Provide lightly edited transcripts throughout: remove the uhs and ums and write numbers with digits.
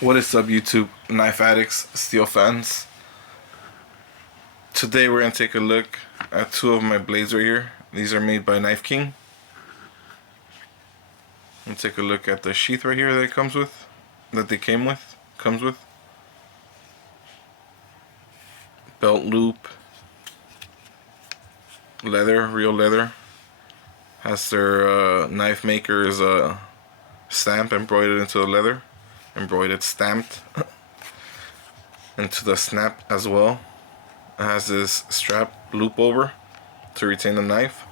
What is up, YouTube knife addicts, steel fans? Today we're gonna take a look at two of my blades right here. These are made by Knife King. And take a look at the sheath right here that it comes with, comes with. Belt loop, leather, real leather. Has their knife maker's stamp embroidered into the leather, stamped into the snap as well. It has this strap loop over to retain the knife.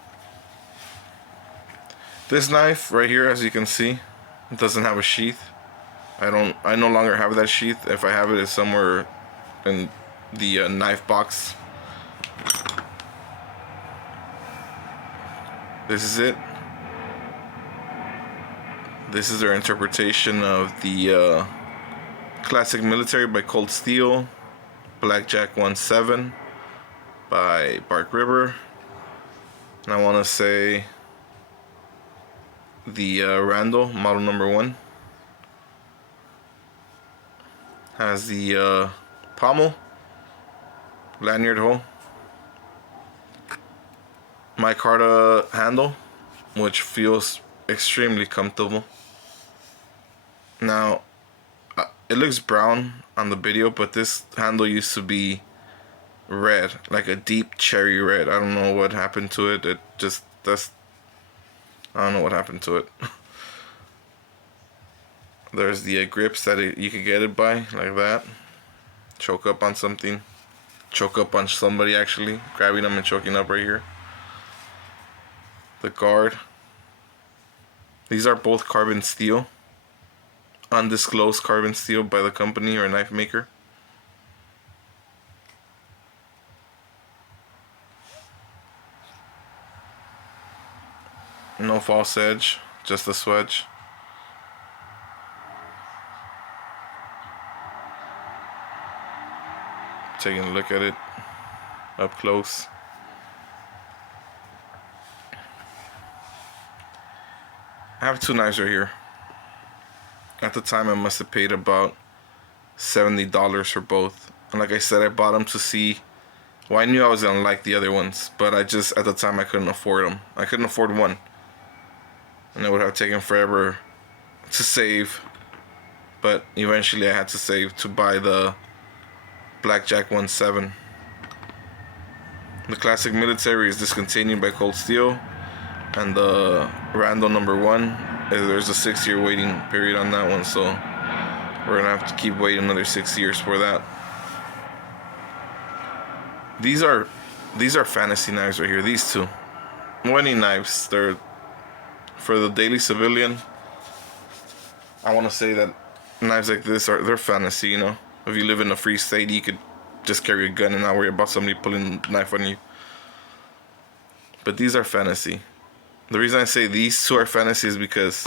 This knife right here, as you can see, it doesn't have a sheath. I no longer have that sheath. If I have it, it's somewhere in the knife box. This is it. This is their interpretation of the Classic Military by Cold Steel, Blackjack 17 by Bark River, and I want to say the Randall model number 1 has the pommel, lanyard hole, micarta handle, which feels extremely comfortable. Now, it looks brown on the video, but this handle used to be red, like a deep cherry red. I don't know what happened to it. I don't know what happened to it. There's the grips that you could get it by, like that. Choke up on something. Choke up on somebody, actually. Grabbing them and choking up right here. The guard. These are both carbon steel. Undisclosed carbon steel by the company or knife maker. No false edge, just a swedge. Taking a look at it up close. I have two knives right here. At the time, I must have paid about $70 for both. And like I said, I bought them to see. Well, I knew I was gonna like the other ones, but at the time, I couldn't afford them. I couldn't afford one, and it would have taken forever to save. But eventually, I had to save to buy the Blackjack 17. The Classic Military is discontinued by Cold Steel, and the Randall number 1, there's a 6-year waiting period on that one, so we're gonna have to keep waiting another 6 years for that. These are fantasy knives right here. These two, any knives, they're for the daily civilian. I want to say that knives like this they're fantasy. You know, if you live in a free state, you could just carry a gun and not worry about somebody pulling a knife on you. But these are fantasy. The reason I say these two are fantasy is because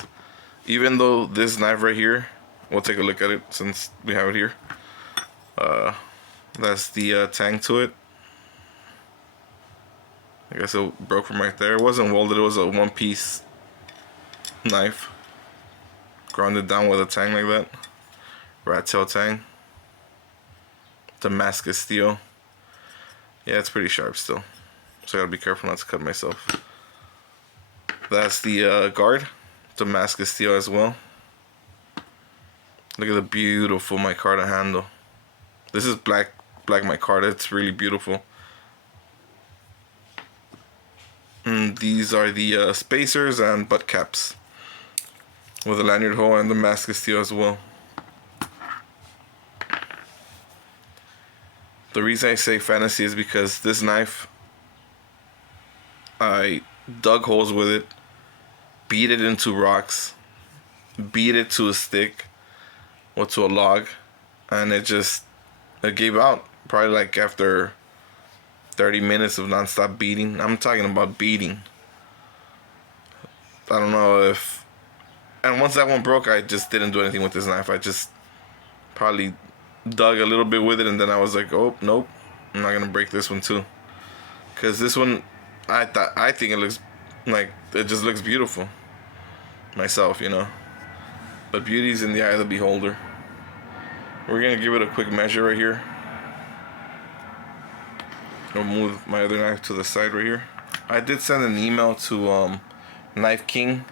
even though this knife right here, we'll take a look at it since we have it here. That's the tang to it. I guess it broke from right there. It wasn't welded, it was a one-piece knife. Grounded down with a tang like that. Rat tail tang. Damascus steel. Yeah, it's pretty sharp still. So I gotta be careful not to cut myself. That's the guard. Damascus steel as well. Look at the beautiful micarta handle. This is black micarta. It's really beautiful. And these are the spacers and butt caps with a lanyard hole and Damascus steel as well. The reason I say fantasy is because this knife, I dug holes with it, beat it into rocks, beat it to a stick or to a log, and it gave out probably like after 30 minutes of non-stop beating. I'm talking about beating. I don't know if, and once that one broke, I just didn't do anything with this knife. I just probably dug a little bit with it, and then I was like, oh nope, I'm not gonna break this one too, because this one, I think it looks like, it just looks beautiful myself, you know. But beauty's in the eye of the beholder. We're gonna give it a quick measure right here. I'll move my other knife to the side right here. I did send an email to Knife King.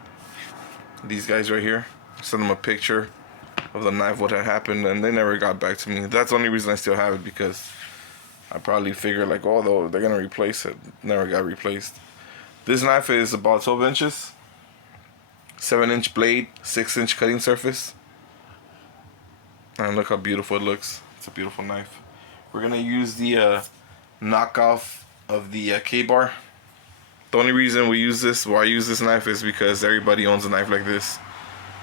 These guys right here. Send them a picture of the knife, what had happened, and they never got back to me. That's the only reason I still have it, because I probably figured like, oh, they're gonna replace it. Never got replaced. This knife is about 12 inches, 7-inch blade, 6-inch cutting surface. And look how beautiful it looks. It's a beautiful knife. We're gonna use the knockoff of the K-Bar. The only reason we use this, why I use this knife, is because everybody owns a knife like this.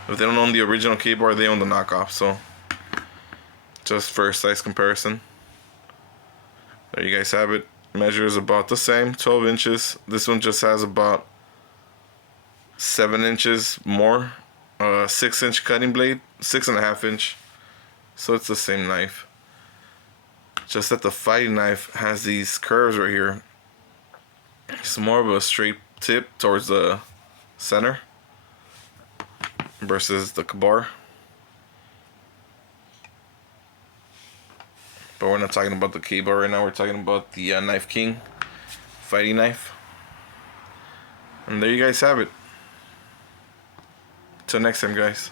If they don't own the original K-Bar, they own the knockoff. So, just for size comparison. There you guys have it. Measures about the same, 12 inches. This one just has about 7 inches more. 6-inch cutting blade, 6.5-inch. So it's the same knife. Just that the fighting knife has these curves right here. It's more of a straight tip towards the center versus the Ka-Bar. But we're not talking about the K-Bar right now. We're talking about the Knife King fighting knife. And there you guys have it. Till next time, guys.